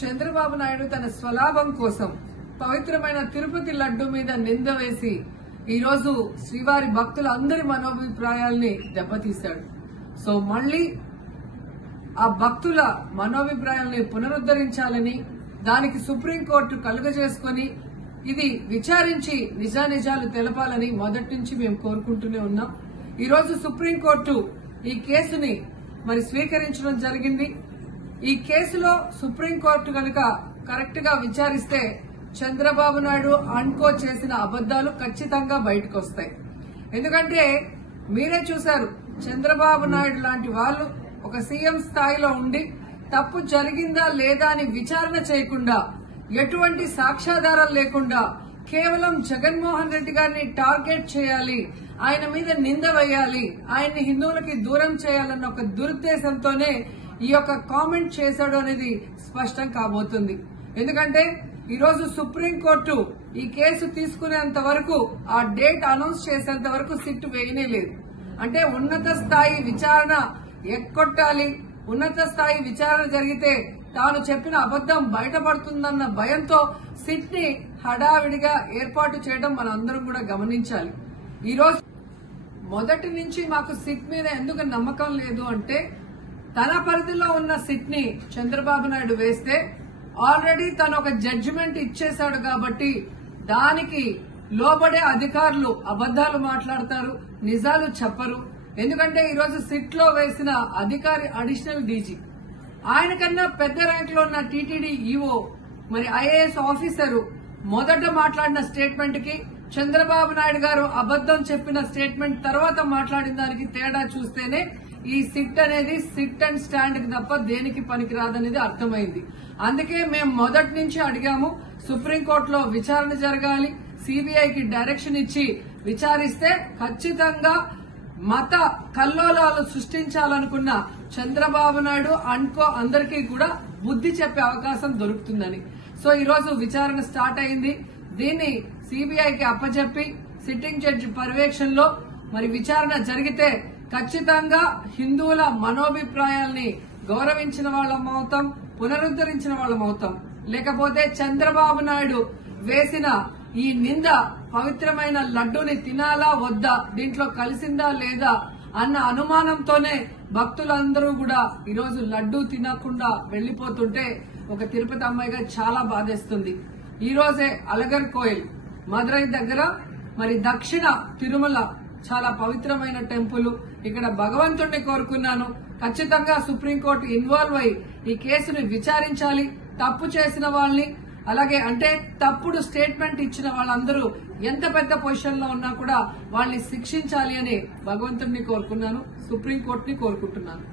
చంద్రబాబు నాయుడు తన స్వలాభం కోసం పవిత్రమైన తిరుపతి లడ్డు మీద నింద వేసి ఈ రోజు శ్రీవారి భక్తులందరి మనోభిప్రాయాల్ని దెబ్బతీశాడు. సో మళ్లీ ఆ భక్తుల మనోభిప్రాయాల్ని పునరుద్దరించాలని, దానికి సుప్రీంకోర్టు కలుగజేసుకుని ఇది విచారించి నిజానిజాలు తెలపాలని మొదటి నుంచి మేము కోరుకుంటూనే ఉన్నాం. ఈ రోజు సుప్రీంకోర్టు ఈ కేసుని స్వీకరించడం జరిగింది. ఈ కేసులో సుప్రీంకోర్టు కనుక కరెక్ట్ గా విచారిస్తే చంద్రబాబు నాయుడు అన్కో చేసిన అబద్దాలు ఖచ్చితంగా బయటకు వస్తాయి. ఎందుకంటే మీరే చూశారు, చంద్రబాబు నాయుడు లాంటి వాళ్ళు ఒక సీఎం స్థాయిలో ఉండి తప్పు జరిగిందా లేదా అని విచారణ చేయకుండా, ఎటువంటి సాక్ష్యాధారాలు లేకుండా కేవలం జగన్మోహన్ రెడ్డి గారిని టార్గెట్ చేయాలి, ఆయన మీద నింద వేయాలి, ఆయన్ని హిందువులకి దూరం చేయాలన్న ఒక దురుద్దేశంతోనే ఈ యొక్క కామెంట్ చేశాడు అనేది స్పష్టం కాబోతుంది. ఎందుకంటే ఈ రోజు సుప్రీంకోర్టు ఈ కేసు తీసుకునేంత వరకు, ఆ డేట్ అనౌన్స్ చేసేంత వరకు సిట్ వేయనే లేదు. అంటే ఉన్నత స్థాయి విచారణ ఎక్కొట్టాలి, ఉన్నత స్థాయి విచారణ జరిగితే తాను చెప్పిన అబద్దం బయటపడుతుందన్న భయంతో సిట్ ని హడావిడిగా ఏర్పాటు చేయడం మనం అందరం కూడా గమనించాలి. ఈ రోజు మొదటి నుంచి మాకు సిట్ మీద ఎందుకు నమ్మకం లేదు అంటే, తన పరిధిలో ఉన్న సిట్ ని చంద్రబాబు నాయుడు వేస్తే ఆల్రెడీ తను ఒక జడ్జిమెంట్ ఇచ్చేశాడు కాబట్టి దానికి లోబడే అధికారులు అబద్దాలు మాట్లాడతారు, నిజాలు చెప్పరు. ఎందుకంటే ఈ రోజు సిట్ లో వేసిన అధికారి అడిషనల్ డీజీ, ఆయన కన్నా పెద్ద ర్యాంక్ లో ఉన్న టీటీడీ ఈఓ, ఐఏఎస్ ఆఫీసరు మొదట మాట్లాడిన స్టేట్మెంట్ కి చంద్రబాబు నాయుడు గారు అబద్దం చెప్పిన స్టేట్మెంట్ తర్వాత మాట్లాడిన దానికి తేడా చూస్తేనే ఈ సిట్ అనేది సిట్ అండ్ స్టాండ్ కి తప్ప దేనికి పనికిరాదనేది అర్థమైంది. అందుకే మేము మొదటి నుంచి అడిగాము, సుప్రీంకోర్టులో విచారణ జరగాలి, సిబిఐకి డైరెక్షన్ ఇచ్చి విచారిస్తే ఖచ్చితంగా మత కల్లోలాలు సృష్టించాలనుకున్న చంద్రబాబు నాయుడు అన్కో అందరికీ కూడా బుద్ధి చెప్పే అవకాశం దొరుకుతుందని. సో ఈ రోజు విచారణ స్టార్ట్ అయింది. దీన్ని సిబిఐకి అప్పచెప్పి సిట్టింగ్ జడ్జి పర్యవేక్షణలో విచారణ జరిగితే ఖచ్చితంగా హిందువుల మనోభిప్రాయాల్ని గౌరవించిన వాళ్ళమవుతాం, పునరుద్దరించిన వాళ్ళమవుతాం. లేకపోతే చంద్రబాబు నాయుడు వేసిన ఈ నింద పవిత్రమైన లడ్డూని తినాలా వద్దా, దీంట్లో కలిసిందా లేదా అన్న అనుమానంతోనే భక్తులందరూ కూడా ఈరోజు లడ్డూ తినకుండా వెళ్లిపోతుంటే ఒక తిరుపతి అమ్మాయిగా చాలా బాధేస్తుంది. ఈ రోజే అలగర్ కోయిల్ మదురై దగ్గర దక్షిణ తిరుమల చాలా పవిత్రమైన టెంపుల్. ఇక్కడ భగవంతుడిని కోరుకున్నాను, ఖచ్చితంగా సుప్రీంకోర్టు ఇన్వాల్వ్ అయి ఈ కేసుని విచారించాలి. తప్పు చేసిన వాళ్ళని, అలాగే తప్పుడు స్టేట్మెంట్ ఇచ్చిన వాళ్ళందరూ ఎంత పెద్ద పొజిషన్ లో ఉన్నా కూడా వాళ్ళని శిక్షించాలి అని భగవంతుడిని కోరుకున్నాను, సుప్రీంకోర్టుని కోరుకుంటున్నాను.